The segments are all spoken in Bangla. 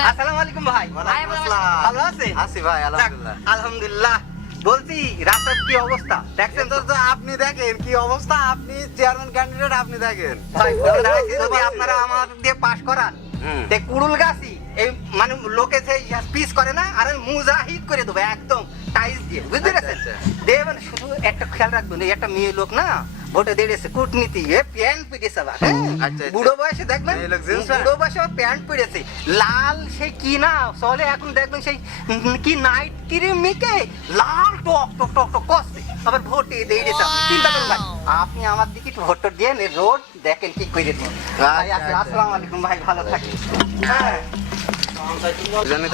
আছে। আসসালামু আলাইকুম ভাই। ওয়ালাইকুম আসসালাম। ভালো আছেন আছি ভাই আলহামদুলিল্লাহ। আলহামদুলিল্লাহ। বলছি রাস্তার কি অবস্থা? দেখছেন তো? তো তো আপনি দেখেন কি অবস্থা? আপনি চেয়ারম্যান ক্যান্ডিডেট আপনি দেখেন। ভাই যদি আপনারা আমার দিয়ে পাশ করান হুম। তে কুড়ুল গাছি এই মানে লোকে যে পিস করে না আর মুজাহিদ করে দেবো একদম টাইস দিয়ে। বুঝতে আচ্ছা, পেরেছেন? আচ্ছা। দেবেন শুধু একটা খেয়াল রাখবেন একটা মেয়ে লোক না ভোটে দিয়েছে কূটনীতি এ প্যান্ট আবার হ্যাঁ? আচ্ছা, আচ্ছা। বুড়ো বয়সে দেখবেন? বুড়ো বয়সে প্যান্ট পেটেছে লাল সেই কি না? চলে এখন দেখবেন সেই কি নাইট ক্রিম মেখে লাল টক টক টক টক করছে আবার ভোটে দিয়েছে চিন্তা করুন ভাই আপনি আমার দিকে একটু ভোট দিয়ে রোড দেখেন কি করে দিন। ভাই আচ্ছা। আসসালামু আলাইকুম ভাই ভালো থাকি হ্যাঁ।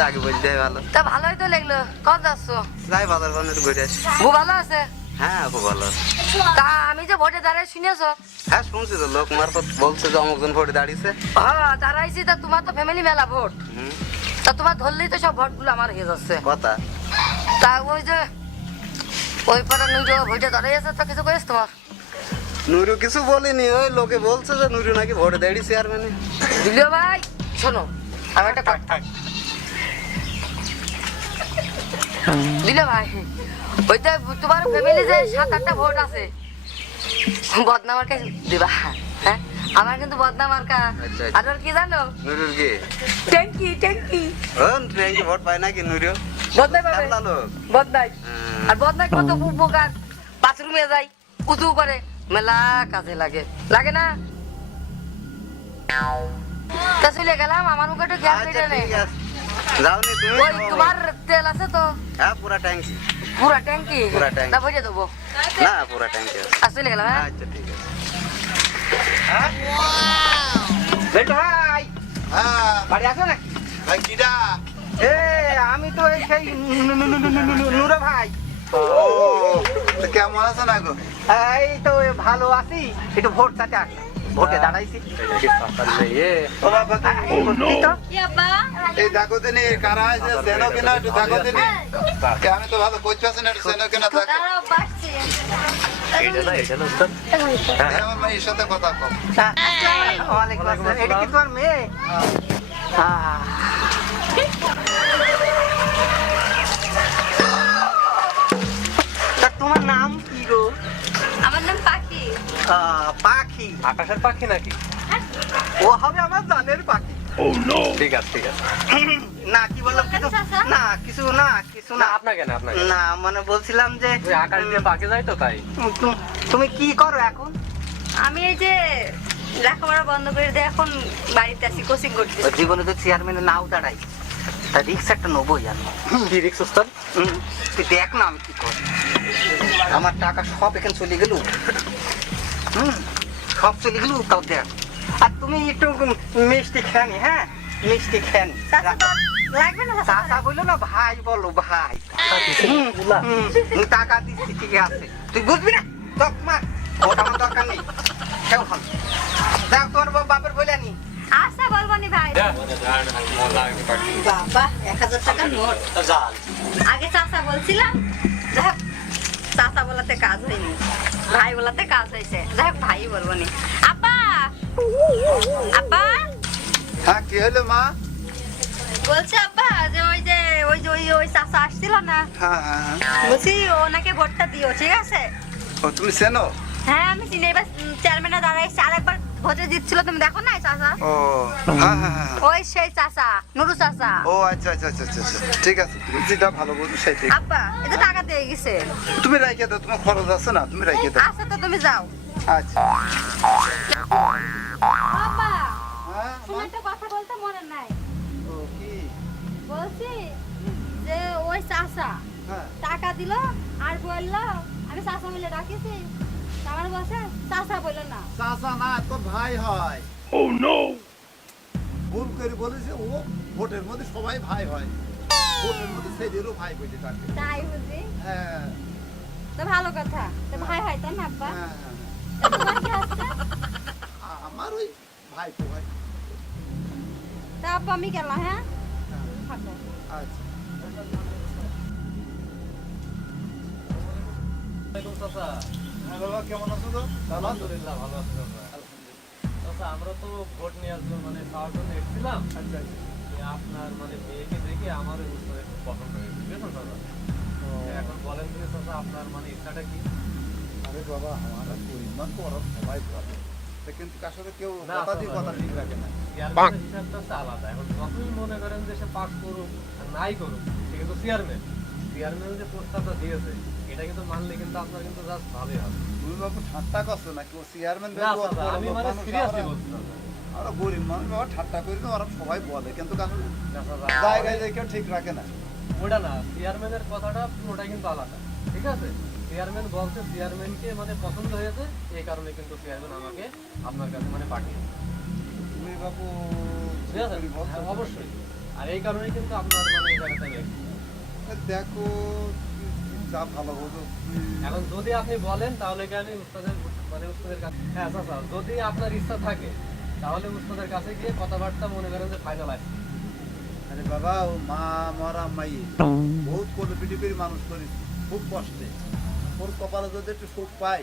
আগে বলতে ভালো। তা ভালোই তো লাগল। কত যাচ্ছ? যাই বাজার বাজার ঘুরে আসি। ভালো আছে? হ্যাঁ ভালো তা আমি যে ভোটে দাঁড়াই শুনেছ? হ্যাঁ শুনছি তো লোক মারফত বলছে যে অমুকজন ভোটে দাঁড়িয়েছে। হ্যাঁ দাঁড়াইছি তা তোমার তো ফ্যামিলি মেলা ভোট। হুম, তা তোমার ধরলেই তো সব ভোটগুলো আমার হয়ে যাচ্ছে। কথা? তা ওই যে ওই পাড়া নুজো ভোটে দাঁড়াই আছে তো কিছু করিস তোমার? নুরু কিছু বলিনি ওই লোকে বলছে যে নুরু নাকি ভোটে দাঁড়িয়ে চেয়ারম্যানে দিলীয় ভাই শোনো আমি একটা কথা। দিলে ভাই ওইটা তোমার ফ্যামিলি যে সাত আটটা ভোট আছে বদনামার কাছে দিবা? হ্যাঁ? আমার কিন্তু বদনামার কা আচ্ছা, আর কি জানো? নুরুর কি? ট্যাঙ্কি ট্যাঙ্কি ও ট্রেনকে ভোট পায় নাকি নুরু? বদনাই পাবে? বদনাই আর বদনাই কত উপকার। বাথরুমে যাই উঁচু করে মেলা কাজে লাগে। লাগে না? তা চলে গেলাম আমার মুখে একটু গ্যাস আচ্ছা পেটে নেই। ঠিক আছে তুমি? ওই তোমার তেল আছে তো। হ্যাঁ পুরা ট্যাঙ্কি পুরা ট্যাঙ্কি? পুরা ট্যাঙ্কি। না ভরে দেবো। না পুরা ট্যাঙ্কি আর চলে গেলাম হ্যাঁ? আচ্ছা ঠিক আছে। ভাই হ্যাঁ, বাড়ি আছো নাকি? ভাই এ আমি তো এই সেই নূরে ভাই। কেমন আছো না গো? এই তো ভালো আছি। একটু ভোট চাতে আসি ভোটে দাঁড়াইছি। এই। দেখো দিনি, কারা আছে, চেনো কিনা, একটু দেখো দিনি। আমি তো ভালো কইতে পারছি না, একটু চেনো কিনা দেখো। এই সাথে কথা মেয়ে? পাখি। আহ, পাখি আকাশের পাখি নাকি? ও হবে আমার জানের পাখি। ঠিক আছে ঠিক আছে। না কি বললাম কিছু না কিছু না কিছু না। আপনাকে না আপনাকে না। মানে বলছিলাম যে ওই আকাশ দিয়ে পাখি যায় তো তাই। তুমি কি করো এখন? আমি এই যে লেখাপড়া বন্ধ করে দিয়ে এখন বাড়িতে আছি কোচিং করতে জীবনে তো চেয়ারম্যানে নাও দাঁড়াই তা রিক্স একটা নেবোই আমি। কি রিক্স উস্তাদ? তুই দেখ না আমি কি করি। আমার টাকা সব এখানে চলে গেল। হুম সব চলে গেল তাও দেখ আর তুমি একটু মিষ্টি খানি হ্যাঁ? মিষ্টি তো লাগবে না চাচা? বলল না ভাই বলো ভাই। টাকা দিচ্ছি ঠিক আছে। তুই বুঝবি না? তক মা ওটা আমার দরকার নেই। কেউ হন দেখ তোমার বাপের বলে নি। আচ্ছা বলব নি ভাই। বাবা এক হাজার টাকা নোট। আগে চাচা বলছিলাম বলাতে কাজ হয়নি। ভাই বলাতে কাজ হয়েছে। যাই ভাই বলব নি। আপা! আপা! হ্যাঁ, কি হলো মা? বলছে আপা যে ওই যে ওই যে ওই ওই চাচা আসছিল না? হ্যাঁ, হ্যাঁ, হ্যাঁ। বলছি ওনাকে ভোটটা দিও ঠিক আছে? ও, তুমি চেনো? হ্যাঁ আমি চিনি এবার চেয়ারম্যানে দাঁড়াইছি। আরেকবার ভোটে দিচ্ছিল তুমি দেখো না চাচা ও, হ্যাঁ, হ্যাঁ, হ্যাঁ। ওই সেই চাচা নুরু চাচা ও, আচ্ছা, আচ্ছা, আচ্ছা, আচ্ছা, আচ্ছা। ঠিক আছে তুমি যেটা ভালো বুঝো সেটাই। আপা এটা টাকা দিয়ে গেছে তুমি রাইখে দাও তোমার খরচ আছে না তুমি রাইখে দাও আচ্ছা তো তুমি যাও আচ্ছা বাবা হ্যাঁ, একটা কথা বলতে মনে নাই ও, কি? বলছি যে ওই চাচা হ্যাঁ। টাকা দিল আর বলল আমি চাচা মিলে ডাকিছি আমার বসে চাচা বলল না। চাচা না তো ভাই হয়। ভুল করে বলেছে ও ভোটের মধ্যে সবাই ভাই হয়। ভোটের মধ্যে সেদেরও ভাই বলে থাকে। তাই বুঝি? হ্যাঁ। তো ভালো কথা। তো ভাই হয় তাই না আব্বা? হ্যাঁ, হ্যাঁ। আমার ওই ভাই তো ভাই তা আব্বা আমি গেলাম হ্যাঁ? থাকো। আচ্ছা। হ্যাঁ বাবা কেমন আছো তো? আলহামদুলিল্লাহ ভালো আছি চাচা। চাচা, আমরা তো ভোট আসব মানে পাওয়ার জন্য এসেছিলাম। আচ্ছা আচ্ছা। আপনার মানে মেয়েকে দেখে আমার উস্তাদের খুব পছন্দ হয়েছে বুঝেছেন দাদা? এখন বলেন চাচা আপনার মানে ইচ্ছাটা কি? আরে বাবা আমার পরিমাণ তো ওরা সবাই ভালো কিন্তু আসলে কেউ কথা দিয়ে কথা ঠিক রাখে না। হিসাবটা আলাদা। এখন যতই মনে করেন যে সে পাস করুক নাই করুক সে কিন্তু চেয়ারম্যান চেয়ারম্যান যে প্রস্তাবটা দিয়েছে এটা কিন্তু মানলে কিন্তু আপনার কিন্তু জাস্ট ভালোই হবে। তুমি বাবু ঠাট্টা করছ নাকি? ও চেয়ারম্যান আমি মানে সিরিয়াসলি বলছি আমরা গরিব মানুষ বাবা ঠাট্টা করি তো ওরা সবাই বলে কিন্তু আসলে জায়গায় জায়গায় কেউ ঠিক রাখে না। ওটা না চেয়ারম্যানের কথাটা পুরোটাই কিন্তু আলাদা ঠিক আছে? চেয়ারম্যান বলছে চেয়ারম্যানকে মানে পছন্দ হয়েছে এই কারণে কিন্তু চেয়ারম্যান আমাকে আপনার কাছে মানে তুমি বাবু ঠিক আছে। হ্যাঁ, অবশ্যই। আর এই কারণেই কিন্তু আপনার মানে এই জায়গাটা দেখো যা ভালো বোঝো। এখন যদি আপনি বলেন তাহলে কি আমি উস্তাদের মানে উস্তাদের কাছে হ্যাঁ চাচা যদি আপনার ইচ্ছা থাকে তাহলে উস্তাদের কাছে গিয়ে কথাবার্তা মনে করেন যে ফাইনাল আসবে আরে বাবা ও মা মরা মাই বহুত কোলে পিটি মানুষ করি খুব কষ্টে। ওর কপালে যদি একটু সুখ পাই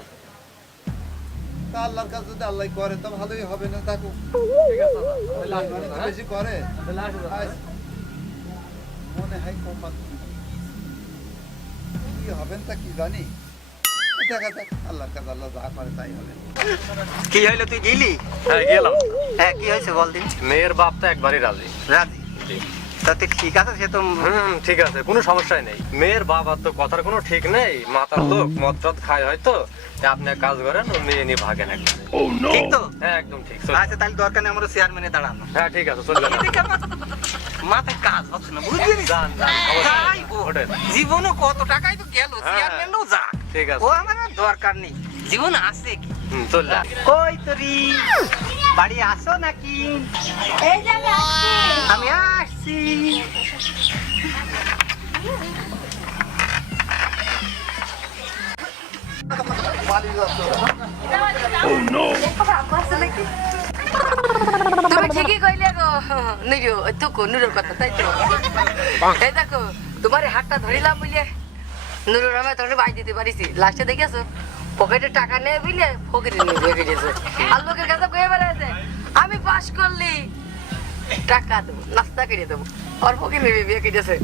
তা আল্লাহর কাছে যদি আল্লাহ করে তো ভালোই হবে না দেখো ঠিক আছে তো হ্যাঁ? বেশি করে। হ্যাঁ? মনে হয় কপাল কি হবেন তা কি জানি? দেখা যাক আল্লাহর কাছে আল্লাহ যা করে তাই হবে। কি হইল তুই গেলি? হ্যাঁ গেলাম। হ্যাঁ কি হয়েছে বল দিন? মেয়ের বাপ তো একবারই রাজি। রাজি? তা তুই ঠিক আছে সে তো হুম ঠিক আছে কোনো সমস্যাই নেই। মেয়ের বাবার তো কথার কোনো ঠিক নেই। মাতার লোক মদ টদ খায় হয়তো। আপনি এক কাজ করেন ও মেয়ে নিয়ে ভাগেন একবারে ঠিক তো? হ্যাঁ একদম ঠিক আচ্ছা তাহলে দরকার নেই আমরা চেয়ারম্যানে দাঁড়ানো। হ্যাঁ ঠিক আছে মাথায় কাজ হচ্ছে না বুঝলি। গো। ওঠেন। জীবনও কত টাকাই তো গেল হ্যাঁ। চেয়ারম্যানও যা ঠিক আছে। ও আমার দরকার নেই। জীবন আছে কি? কই তরি? বাড়ি আসো নাকি? আমি আসছি। আমি আসছি। তুমি ঠিকই কইলে গো নিরু তো কো নুরুর কথা তাই তো এই দেখো তোমার হাতটা ধরিলাম বুঝলে নুরুর আমি তখন বাই দিতে পারিছি লাস্টে দেখেছ পকেটে টাকা নেই বুঝলে ফকির নিয়ে বিয়ে গেছে আর লোকের কাছে কয়ে বেড়াইছে আমি পাস করলি টাকা দেবো নাস্তা কেটে দেবো আর ফকির বিয়ে কেটেছে